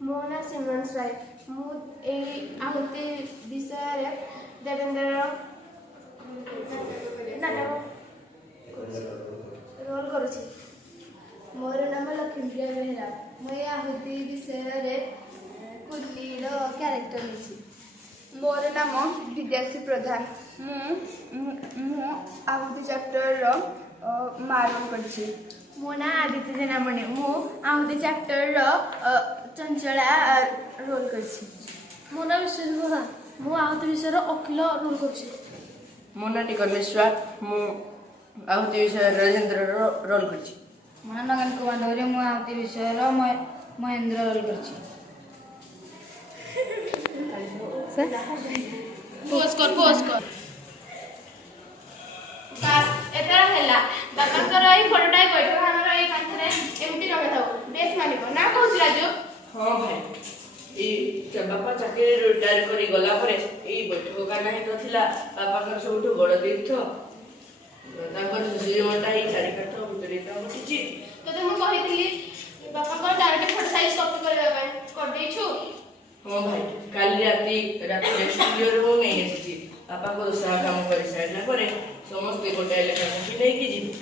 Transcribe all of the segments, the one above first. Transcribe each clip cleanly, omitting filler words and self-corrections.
ମୋ ନାଁ ସିମରନ୍ ରାୟ। ମୁଁ ଏଇ ଆହୁତି ବିଷୟରେ ଦେବେନ୍ଦ୍ର ନାଟକ ରୋଲ୍ କରୁଛି। ମୋର ନାମ ଲକ୍ଷ୍ମୀପ୍ରିୟା ବେହେରା। ମୁଁ ଏ ଆହୁତି ବିଷୟରେ କୁଲିର କ୍ୟାରେକ୍ଟର ନେଇଛି। ମୋର ନାମ ବିଦ୍ୟାଶ୍ରୀ ପ୍ରଧାନ। ମୁଁ ଆହୁତି ଚାପ୍ଟରର ମା ରୋଲ୍ କରିଛି। ମୋ ନାଁ ଆଦିତ୍ୟ ଜେନାମଣି। ମୁଁ ଆହୁତି ଚାପ୍ଟରର ଚଞ୍ଚଳା ରୋଲ୍ କରିଛି। ମୋ ନାଁ ବିଶ୍ୱଜିତ ପ୍ରଧାନ। ମୁଁ ଆହୁତି ବିଷୟର ଅଖିଳ ରୋଲ୍ କରୁଛି। ମୋ ନାଁ ଟିକରମେଶ୍ୱର। ମୁଁ ଆହୁତି ବିଷୟରେ ରାଜେନ୍ଦ୍ରର ରୋଲ୍ କରିଛି। ମୋ ନାଁ ନଗେନ କୁମାର ଧରି। ମୁଁ ଆହୁତି ବିଷୟର ମହେନ୍ଦ୍ର ରୋଲ୍ କରିଛି। ପୋଜ୍ କର। ବାସ୍ ଏଥର ହେଲା। ବାପାଙ୍କର ଏଇ ଫଟୋଟା ବୈଠକ ଆମର ଏଇ କାନ୍ଥରେ ଏମିତି ରଖିଥାଉ। ବେଶ ମାନିବ ନା କହୁଛି ରାଜୁ? ହଁ ଭାଇ, ଏଇ ବାପା ଚାକିରି ରିଟାୟାର କରି ଗଲା ପରେ ଏଇ ବୈଠକଖାନା ହିଁ ତ ଥିଲା ବାପାଙ୍କର ସବୁଠୁ ବଡ଼ ତୀର୍ଥ। ତାଙ୍କର ଜୀବନଟା ଏଇ ଚାରିକାଠ ଭିତରେ ତ ଘଟିଛି। ତୋତେ ମୁଁ କହିଥିଲି ବାପାଙ୍କର ଡାଇରେକ୍ଟ ଫଟୋ ସାଇଜ କପି କରିବା ପାଇଁ, କରିଦେଇଛୁ? ହଁ ଭାଇ, କାଲି ରାତିରେ ଷ୍ଟୁଡିଓରୁ ମୁଁ ନେଇ ଆସିଛି। ବାପାଙ୍କ ଦୋଷା କାମ କରିସାରିଲା ପରେ ସମସ୍ତେ ଗୋଟାଏ ଲେଖା କପି ନେଇକି ଯିବି।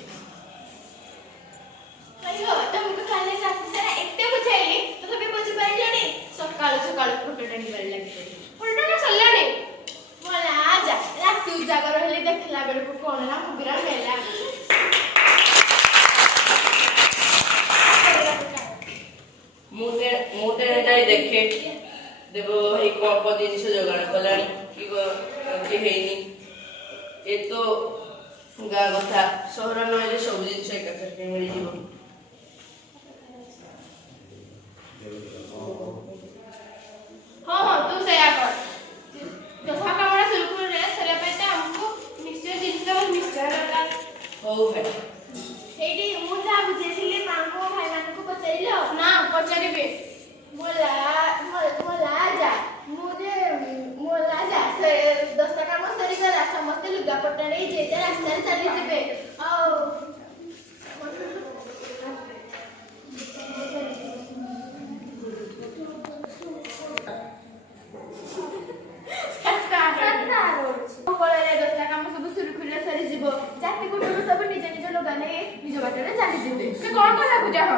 ତମକୁ ଖାଲି ରାତି ସାରା ଏତେ ବୁଝାଇଲି, ତଥାପି ବୁଝିପାରିଲନି? ସକାଳୁ ଫଟୋ ଟାଣିବାରେ ଲାଗିପଡି। ଫଟୋ ଟା ସରିଲାଣି? ମଲା ଯା, ରାତି ଉଜାଗର ହେଲେ ଦେଖିଲା ବେଳକୁ କଣ ନା ମୁଗିରା ହେଲା। ମୁଁ ତେଣେ ଦେଖେ ଦେବ ଏଇ କଣ ଜିନିଷ ଯୋଗାଣ କଲାଣି କି ହେଇନି। ଏ ତ ଗାଁ କଥା, ସହର ନହେଲେ ସବୁ ଜିନିଷ ଏକାଥରକେ ମିଳିଯିବ। ହଁ ତୁ ସେଇଆ କର। ଯଥା କାମଟା ସୁରୁଖୁରୁରେ ସରିବା ପାଇଁ ତ ଆମକୁ ନିଶ୍ଚୟ ଜିନିଷ ନିଶ୍ଚୟ ଦରକାର। ହଉ ଭାଇ। ଏଇଠି ମୁଁ ଯାହା ବୁଝେଇଥିଲି ମାଙ୍କୁ ଭାଇମାନଙ୍କୁ ପଚାରିଲ? ନା, ପଚାରିବି। ସେ ଦଶଟା କାମ ସରିଗଲା। ସମସ୍ତେ ଲୁଗାପଟା ନେଇ ଯେ ଯାହା ରାସ୍ତାରେ ଚାଲିଯିବେ। ଆଉ ଦଶଟା କାମ ସବୁ ସୁରୁଖୁରୁରେ ସରିଯିବ। ଜାତି କୁଟୁମ୍ବ ସବୁ ନିଜ ନିଜ ଲୁଗା ନେଇ ନିଜ ବାଟରେ ଚାଲିଯିବେ। ସେ କଣ କରିବାକୁ ଚାହ?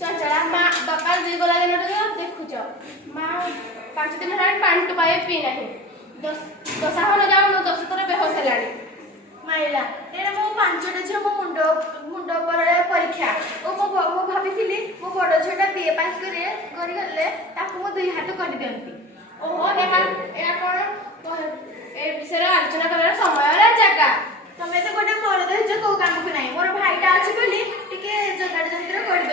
ଚଞ୍ଚଳା ମା ବାପା ଗଲା ଦିନଠୁ ଦେଖୁଛ, ମା 5 ଦିନ ହେଲାଣି ପାଣି ଟୋପାଏ ପିଇ ନାହିଁ। ଦଶାହନ ଯାଉନୁ 10 ଥର ବେହୋସ ହେଲାଣି। ମାଇଲା ଏଇଟା ମୋ 5ଟା ଝିଅ ମୋ ମୁଣ୍ଡ ଉପରେ ପରୀକ୍ଷା। ମୁଁ ଭାବିଥିଲି ମୋ ବଡ଼ ଝିଅଟା BA ପାସ୍ କରିଗଲେ ତାକୁ ମୁଁ 2 ହାତ କରିଦିଅନ୍ତି। ଓହୋ, ଏହା କଣ ଏ ବିଷୟରେ ଆଲୋଚନା କରିବାର ସମୟ ଜାଗା? ତମେ ତ ଗୋଟେ ମରଦ ହେଇଛ, କୋଉ କାମକୁ ନାହିଁ। ମୋର ଭାଇଟା ଅଛି ବୋଲି ଟିକେ ଯୋଗାଡ଼ ଯନ୍ତ୍ର କରି